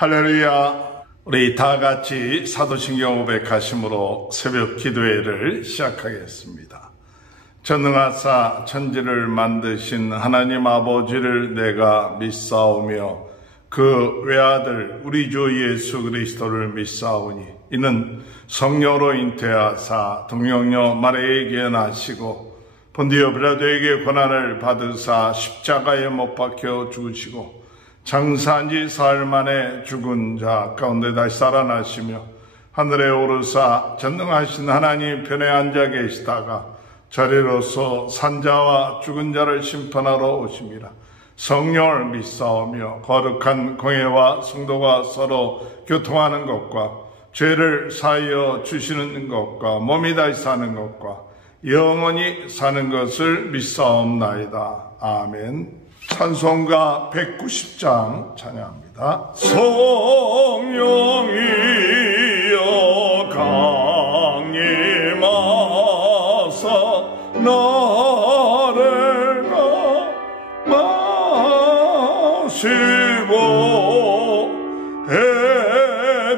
할렐루야. 우리 다 같이 사도신경 500가심으로 새벽 기도회를 시작하겠습니다. 전능하사 천지를 만드신 하나님 아버지를 내가 믿사오며 그 외아들 우리 주 예수 그리스도를 믿사오니 이는 성령으로 잉태하사 동정녀 마리아에게 나시고 본디오 빌라도에게 고난을 받으사 십자가에 못 박혀 죽으시고 장사한 지 사흘 만에 죽은 자 가운데 다시 살아나시며 하늘에 오르사 전능하신 하나님 편에 앉아 계시다가 자리로서 산자와 죽은 자를 심판하러 오심이라. 성령을 믿사오며 거룩한 공회와 성도가 서로 교통하는 것과 죄를 사하여 주시는 것과 몸이 다시 사는 것과 영원히 사는 것을 믿사옵나이다. 아멘. 찬송가 190장 찬양합니다. 성령이여 강림하사 나를 감마시고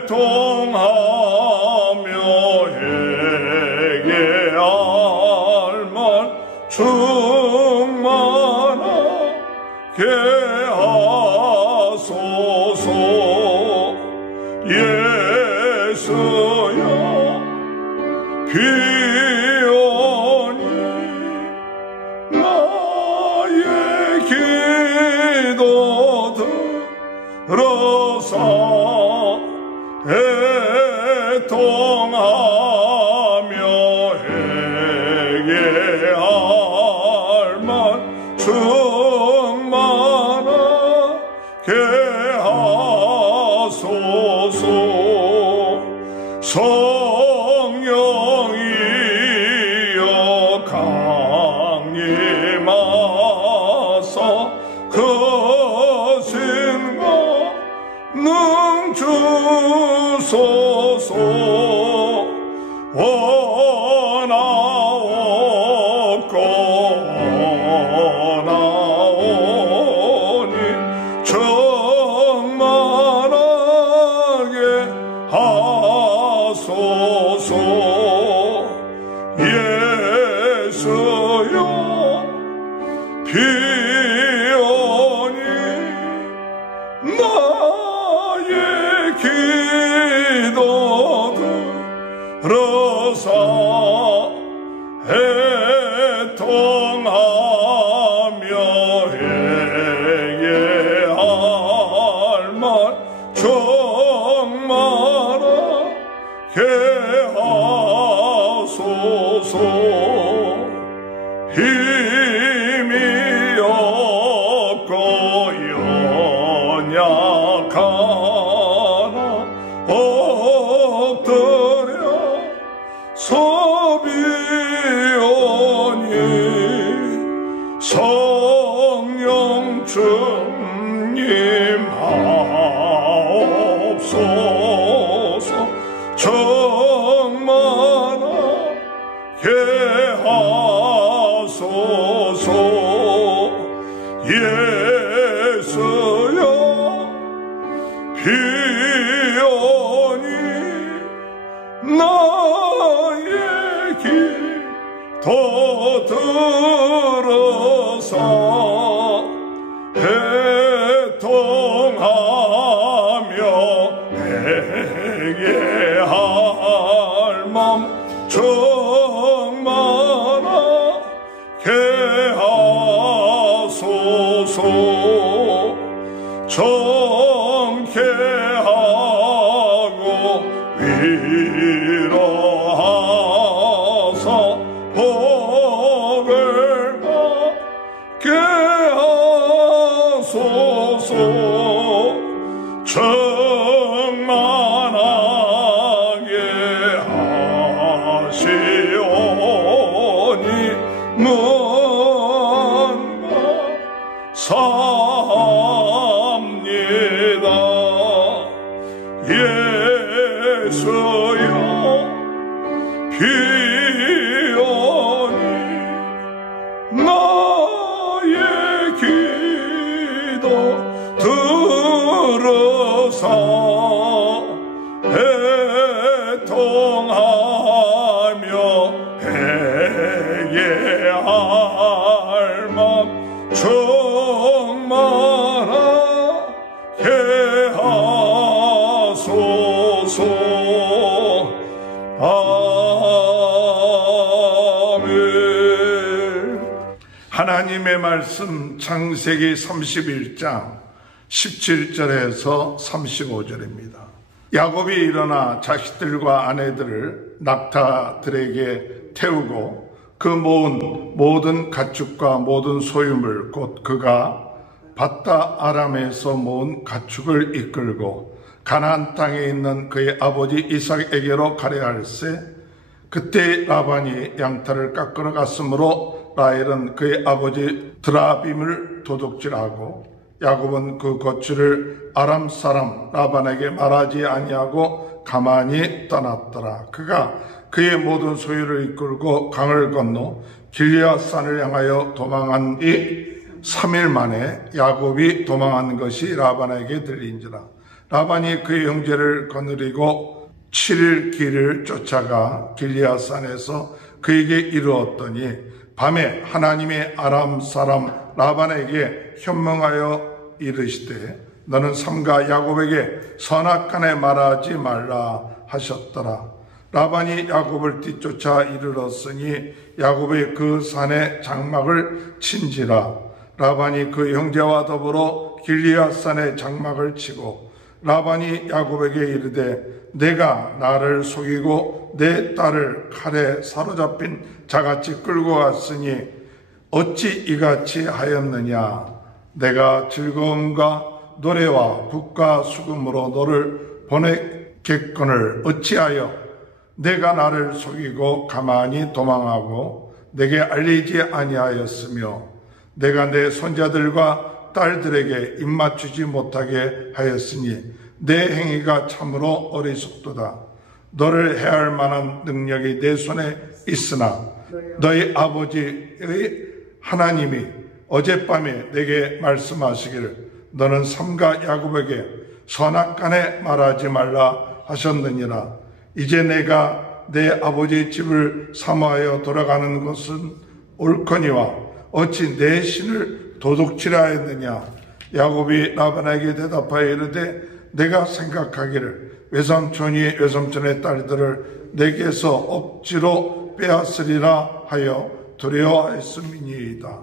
애통하며 회개할 만 충만하게 하소서. 예수여 비오니 나의 기도 들어서 애통하며 회개할 만 충만하게 하소서. 성령이여 강림하사 거신과 능 주소서. 원하옵고 원하오니 충만하게 하소서. 예수여 비오니 나의 기도 들어서 애통하며 회개할 만 충만하게 하소서. 힘이 없고 연약하나 엎드려 서비오니 성령 충림하옵소서. 충만하게 하소서. 예수여 비오니 나의 기도 들어서 애통하며 회개할 맘 충만하게 하소서. 정케하고 위로하사 복을 받게 하소서. 충만하게 하시오니 무언가 사합니다. 예수여 비오니 나의 기도 들어서 애통하며 회개할 맘 충만하게 하소서. 하나님의 말씀 창세기 31장 17절에서 35절입니다. 야곱이 일어나 자식들과 아내들을 낙타들에게 태우고 그 모은 모든 가축과 모든 소유물 곧 그가 밧다 아람에서 모은 가축을 이끌고 가나안 땅에 있는 그의 아버지 이삭에게로 가려 할세. 그때 라반이 양털을 깎으러 갔으므로 라헬은 그의 아버지 드라빔을 도둑질하고 야곱은 그 거취를 아람 사람 라반에게 말하지 아니하고 가만히 떠났더라. 그가 그의 모든 소유를 이끌고 강을 건너 길리앗산을 향하여 도망한 뒤 3일 만에 야곱이 도망한 것이 라반에게 들린지라. 라반이 그의 형제를 거느리고 7일 길을 쫓아가 길리앗산에서 그에게 이르렀더니 밤에 하나님의 아람 사람 라반에게 현명하여 이르시되 너는 삼가 야곱에게 선악간에 말하지 말라 하셨더라. 라반이 야곱을 뒤쫓아 이르렀으니 야곱이 그 산에 장막을 친지라. 라반이 그 형제와 더불어 길리앗산에 장막을 치고 라반이 야곱에게 이르되 내가 나를 속이고 내 딸을 칼에 사로잡힌 자같이 끌고 갔으니 어찌 이같이 하였느냐. 내가 즐거움과 노래와 북과 수금으로 너를 보내겠거늘 어찌하여 내가 나를 속이고 가만히 도망하고 내게 알리지 아니하였으며 내가 내 손자들과 딸들에게 입맞추지 못하게 하였으니 내 행위가 참으로 어리석도다. 너를 해할 만한 능력이 내 손에 있으나 너희 아버지의 하나님이 어젯밤에 내게 말씀하시기를 너는 삼가 야곱에게 선악간에 말하지 말라 하셨느니라. 이제 내가 내 아버지의 집을 사모하여 돌아가는 것은 옳거니와 어찌 내 신을 도둑질하였느냐. 야곱이 라반에게 대답하여 이르되 내가 생각하기를 외삼촌이 외삼촌의 딸들을 내게서 억지로 빼앗으리라 하여 두려워했음이니이다.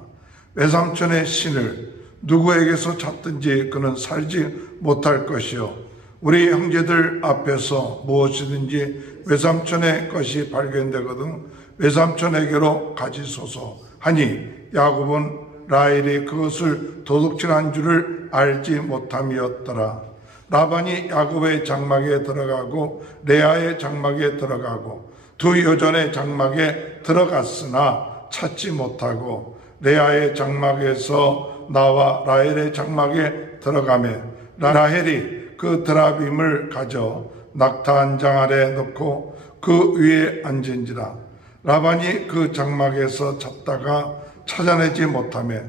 외삼촌의 신을 누구에게서 찾든지 그는 살지 못할 것이요 우리 형제들 앞에서 무엇이든지 외삼촌의 것이 발견되거든 외삼촌에게로 가지소서 하니 야곱은 라헬이 그것을 도둑질한 줄을 알지 못함이었더라. 라반이 야곱의 장막에 들어가고 레아의 장막에 들어가고 두 여전의 장막에 들어갔으나 찾지 못하고 레아의 장막에서 나와 라헬의 장막에 들어가매 라헬이 그 드라빔을 가져 낙타 한 장 아래 넣고 그 위에 앉은지라. 라반이 그 장막에서 찾다가 찾아내지 못하며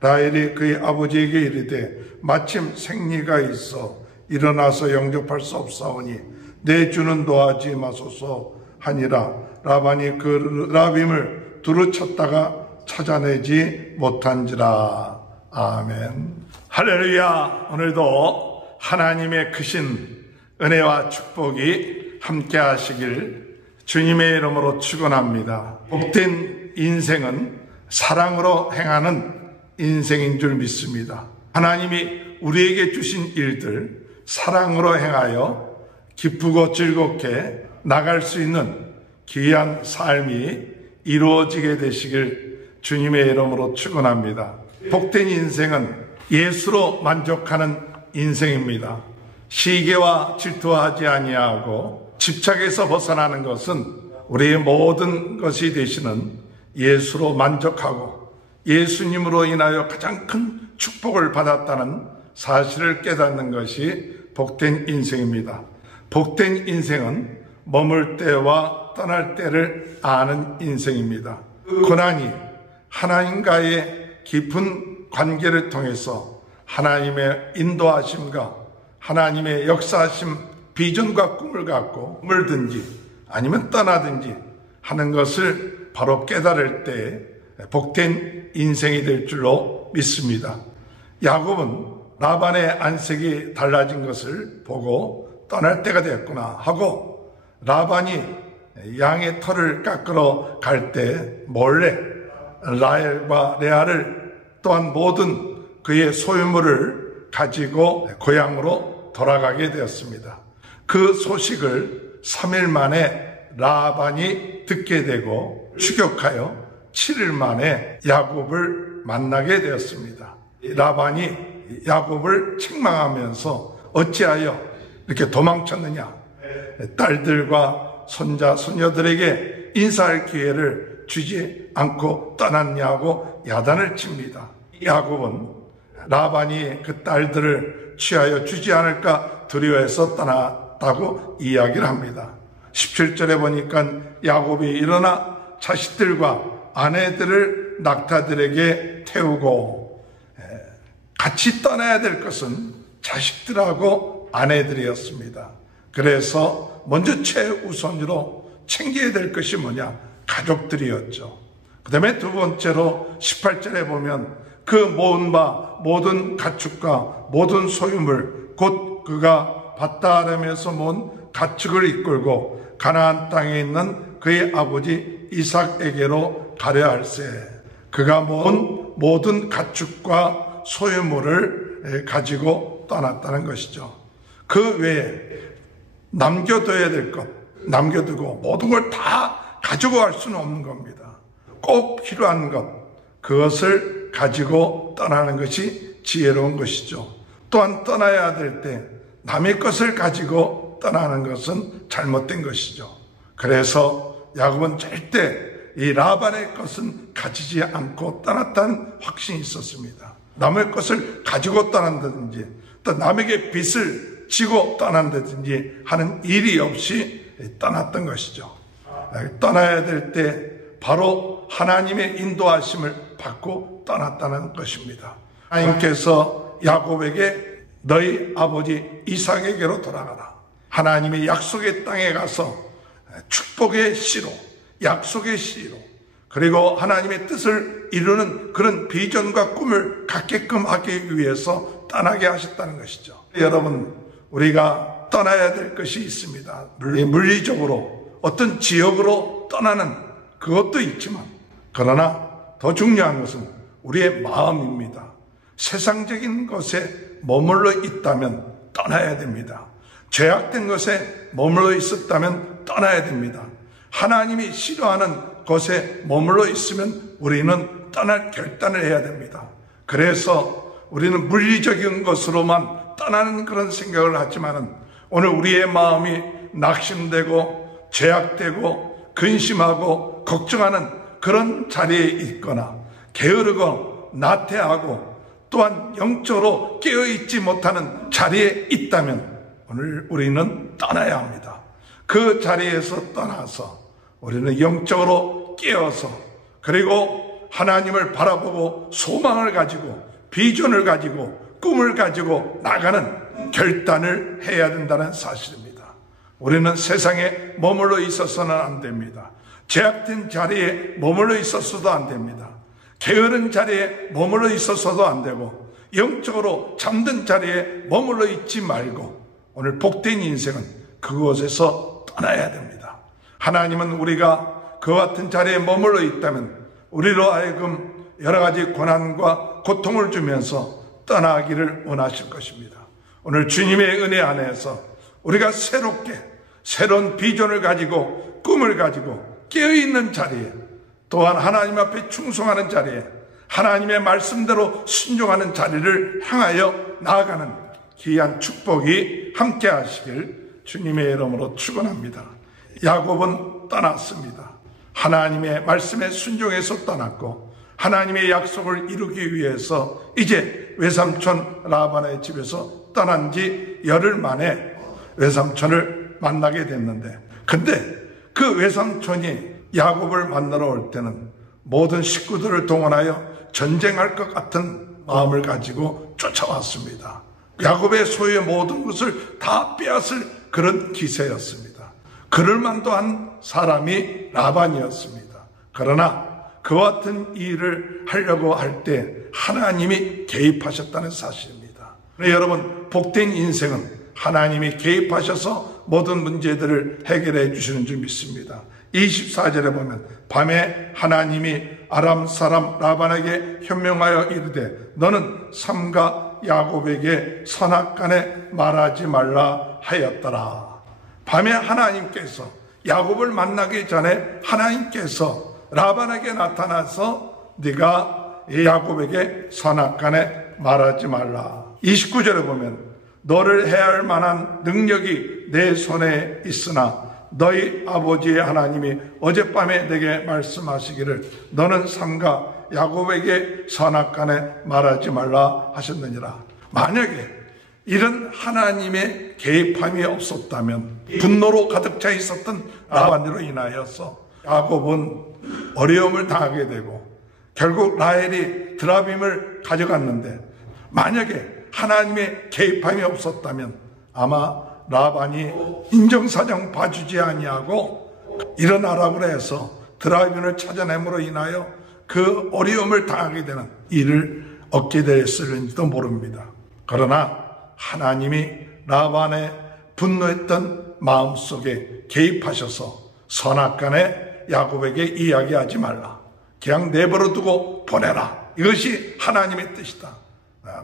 라헬이 그의 아버지에게 이르되 마침 생리가 있어 일어나서 영접할 수 없사오니 내 주는 노하지 마소서 하니라. 라반이 그 드라빔을 두루 찾다가 찾아내지 못한지라. 아멘. 할렐루야. 오늘도 하나님의 크신 은혜와 축복이 함께 하시길 주님의 이름으로 축원합니다. 복된 인생은 사랑으로 행하는 인생인 줄 믿습니다. 하나님이 우리에게 주신 일들 사랑으로 행하여 기쁘고 즐겁게 나갈 수 있는 귀한 삶이 이루어지게 되시길 주님의 이름으로 축원합니다. 복된 인생은 예수로 만족하는 인생입니다. 시기와 질투하지 아니하고 집착에서 벗어나는 것은 우리의 모든 것이 되시는 예수로 만족하고 예수님으로 인하여 가장 큰 축복을 받았다는 사실을 깨닫는 것이 복된 인생입니다. 복된 인생은 머물 때와 떠날 때를 아는 인생입니다. 고난이 하나님과의 깊은 관계를 통해서 하나님의 인도하심과 하나님의 역사하심, 비전과 꿈을 갖고 물든지 아니면 떠나든지 하는 것을 바로 깨달을 때 복된 인생이 될 줄로 믿습니다. 야곱은 라반의 안색이 달라진 것을 보고 떠날 때가 되었구나 하고, 라반이 양의 털을 깎으러 갈 때 몰래 라헬과 레아를 또한 모든 그의 소유물을 가지고 고향으로 돌아가게 되었습니다. 그 소식을 3일 만에 라반이 듣게 되고 추격하여 7일 만에 야곱을 만나게 되었습니다. 라반이 야곱을 책망하면서 어찌하여 이렇게 도망쳤느냐, 딸들과 손자 손녀들에게 인사할 기회를 주지 않고 떠났냐고 야단을 칩니다. 야곱은 라반이 그 딸들을 취하여 주지 않을까 두려워해서 떠났다고 이야기를 합니다. 17절에 보니까 야곱이 일어나 자식들과 아내들을 낙타들에게 태우고, 같이 떠나야 될 것은 자식들하고 아내들이었습니다. 그래서 먼저 최우선으로 챙겨야 될 것이 뭐냐? 가족들이었죠. 그 다음에 두 번째로 18절에 보면 그 모은 바 모든 가축과 모든 소유물 곧 그가 밧다람에서 모은 가축을 이끌고 가나안 땅에 있는 그의 아버지 이삭에게로 가려 할세. 그가 모은 모든 가축과 소유물을 가지고 떠났다는 것이죠. 그 외에 남겨둬야 될 것, 남겨두고 모든 걸 다 가지고 갈 수는 없는 겁니다. 꼭 필요한 것, 그것을 가지고 떠나는 것이 지혜로운 것이죠. 또한 떠나야 될 때 남의 것을 가지고 떠나는 것은 잘못된 것이죠. 그래서 야곱은 절대 이 라반의 것은 가지지 않고 떠났다는 확신이 있었습니다. 남의 것을 가지고 떠난다든지 또 남에게 빚을 지고 떠난다든지 하는 일이 없이 떠났던 것이죠. 떠나야 될 때 바로 하나님의 인도하심을 받고 떠났다는 것입니다. 하나님께서 야곱에게 너희 아버지 이삭에게로 돌아가라. 하나님의 약속의 땅에 가서 축복의 씨로, 약속의 씨로, 그리고 하나님의 뜻을 이루는 그런 비전과 꿈을 갖게끔 하기 위해서 떠나게 하셨다는 것이죠. 여러분, 우리가 떠나야 될 것이 있습니다. 물리적으로 어떤 지역으로 떠나는 그것도 있지만, 그러나 더 중요한 것은 우리의 마음입니다. 세상적인 것에 머물러 있다면 떠나야 됩니다. 죄악된 것에 머물러 있었다면 떠나야 됩니다. 하나님이 싫어하는 것에 머물러 있으면 우리는 떠날 결단을 해야 됩니다. 그래서 우리는 물리적인 것으로만 떠나는 그런 생각을 하지만은 오늘 우리의 마음이 낙심되고 죄악되고 근심하고 걱정하는 그런 자리에 있거나 게으르고 나태하고 또한 영적으로 깨어있지 못하는 자리에 있다면 오늘 우리는 떠나야 합니다. 그 자리에서 떠나서 우리는 영적으로 깨어서 그리고 하나님을 바라보고 소망을 가지고 비전을 가지고 꿈을 가지고 나가는 결단을 해야 된다는 사실입니다. 우리는 세상에 머물러 있어서는 안 됩니다. 제약된 자리에 머물러 있어서도 안 됩니다. 게으른 자리에 머물러 있어서도 안 되고 영적으로 잠든 자리에 머물러 있지 말고 오늘 복된 인생은 그곳에서 떠나야 됩니다. 하나님은 우리가 그 같은 자리에 머물러 있다면 우리로 하여금 여러 가지 고난과 고통을 주면서 떠나기를 원하실 것입니다. 오늘 주님의 은혜 안에서 우리가 새롭게 새로운 비전을 가지고 꿈을 가지고 깨어있는 자리에 또한 하나님 앞에 충성하는 자리에 하나님의 말씀대로 순종하는 자리를 향하여 나아가는 귀한 축복이 함께 하시길 주님의 이름으로 축원합니다. 야곱은 떠났습니다. 하나님의 말씀에 순종해서 떠났고 하나님의 약속을 이루기 위해서 이제 외삼촌 라반의 집에서 떠난 지 열흘 만에 외삼촌을 만나게 됐는데, 근데 그 외삼촌이 야곱을 만나러 올 때는 모든 식구들을 동원하여 전쟁할 것 같은 마음을 가지고 쫓아왔습니다. 야곱의 소유의 모든 것을 다 빼앗을 그런 기세였습니다. 그럴 만도 한 사람이 라반이었습니다. 그러나 그와 같은 일을 하려고 할 때 하나님이 개입하셨다는 사실입니다. 여러분, 복된 인생은 하나님이 개입하셔서 모든 문제들을 해결해 주시는 줄 믿습니다. 24절에 보면 밤에 하나님이 아람 사람 라반에게 현명하여 이르되 너는 삼가 야곱에게 선악간에 말하지 말라 하였더라. 밤에 하나님께서 야곱을 만나기 전에 하나님께서 라반에게 나타나서 네가 야곱에게 선악간에 말하지 말라. 29절에 보면 너를 해할 만한 능력이 내 손에 있으나 너희 아버지의 하나님이 어젯밤에 내게 말씀하시기를 너는 삼가 야곱에게 선악간에 말하지 말라 하셨느니라. 만약에 이런 하나님의 개입함이 없었다면 분노로 가득 차 있었던 라반으로 인하여서 야곱은 어려움을 당하게 되고 결국 라헬이 드라빔을 가져갔는데, 만약에 하나님의 개입함이 없었다면 아마 라반이 인정사정 봐주지 아니하고 일어나라고 해서 드라빔을 찾아냄으로 인하여 그 어려움을 당하게 되는 일을 얻게 되었을지도 모릅니다. 그러나 하나님이 라반의 분노했던 마음속에 개입하셔서 선악간에 야곱에게 이야기하지 말라, 그냥 내버려 두고 보내라, 이것이 하나님의 뜻이다.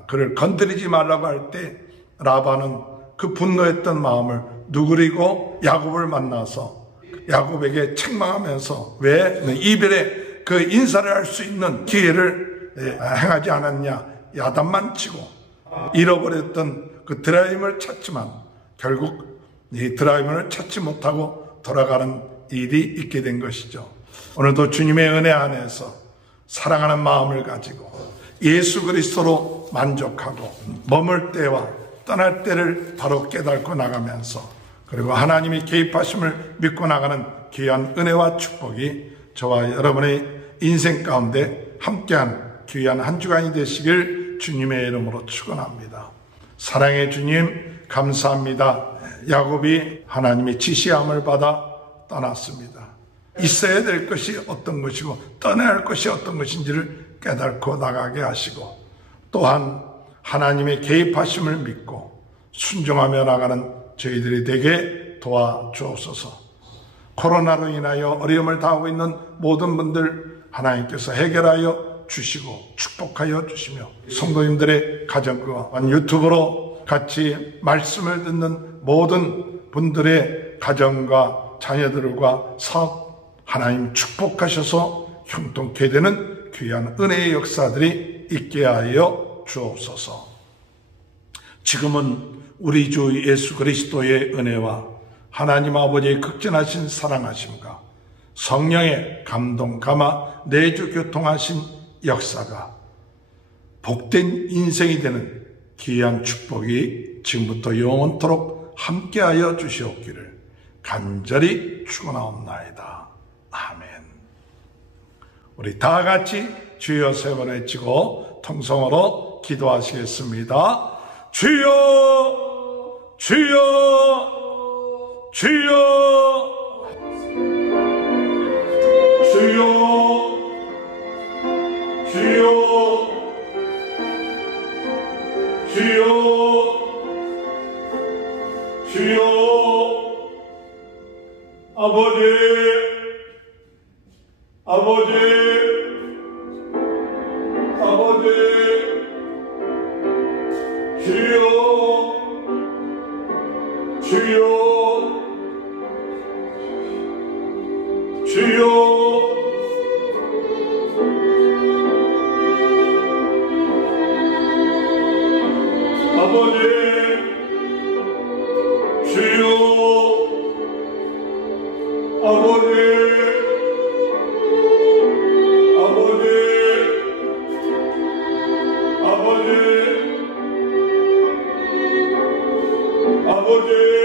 그를 건드리지 말라고 할 때 라반은 그 분노했던 마음을 누그리고 야곱을 만나서 야곱에게 책망하면서 왜 이별의 그 인사를 할 수 있는 기회를 행하지 않았냐, 야단만 치고 잃어버렸던 그 드라임을 찾지만 결국 이 드라임을 찾지 못하고 돌아가는 일이 있게 된 것이죠. 오늘도 주님의 은혜 안에서 사랑하는 마음을 가지고 예수 그리스도로 만족하고 머물 때와 떠날 때를 바로 깨닫고 나가면서, 그리고 하나님이 개입하심을 믿고 나가는 귀한 은혜와 축복이 저와 여러분의 인생 가운데 함께한 귀한 한 주간이 되시길 주님의 이름으로 축원합니다. 사랑의 주님 감사합니다. 야곱이 하나님의 지시함을 받아 떠났습니다. 있어야 될 것이 어떤 것이고 떠나야 할 것이 어떤 것인지를 깨닫고 나가게 하시고, 또한 하나님의 개입하심을 믿고 순종하며 나가는 저희들이 되게 도와주옵소서. 코로나로 인하여 어려움을 당하고 있는 모든 분들 하나님께서 해결하여 주시고 축복하여 주시며, 성도님들의 가정과 유튜브로 같이 말씀을 듣는 모든 분들의 가정과 자녀들과 사업 하나님 축복하셔서 형통케 되는 귀한 은혜의 역사들이 있게 하여 주옵소서. 지금은 우리 주 예수 그리스도의 은혜와 하나님 아버지의 극진하신 사랑하심과 성령의 감동 감화 내주 교통하신 역사가 복된 인생이 되는 귀한 축복이 지금부터 영원토록 함께하여 주시옵기를 간절히 축원하옵나이다. 아멘. 우리 다 같이 주여 세 번 외치고 통성으로 기도하시겠습니다. 주여, 주여, 주여, 주여, 주여, 주여, 주여, 아버지, 아버지, 아버지, 주여, 주여, 주여, 아버지, 주여, 아버지, 아버지, 아버지, 아버지,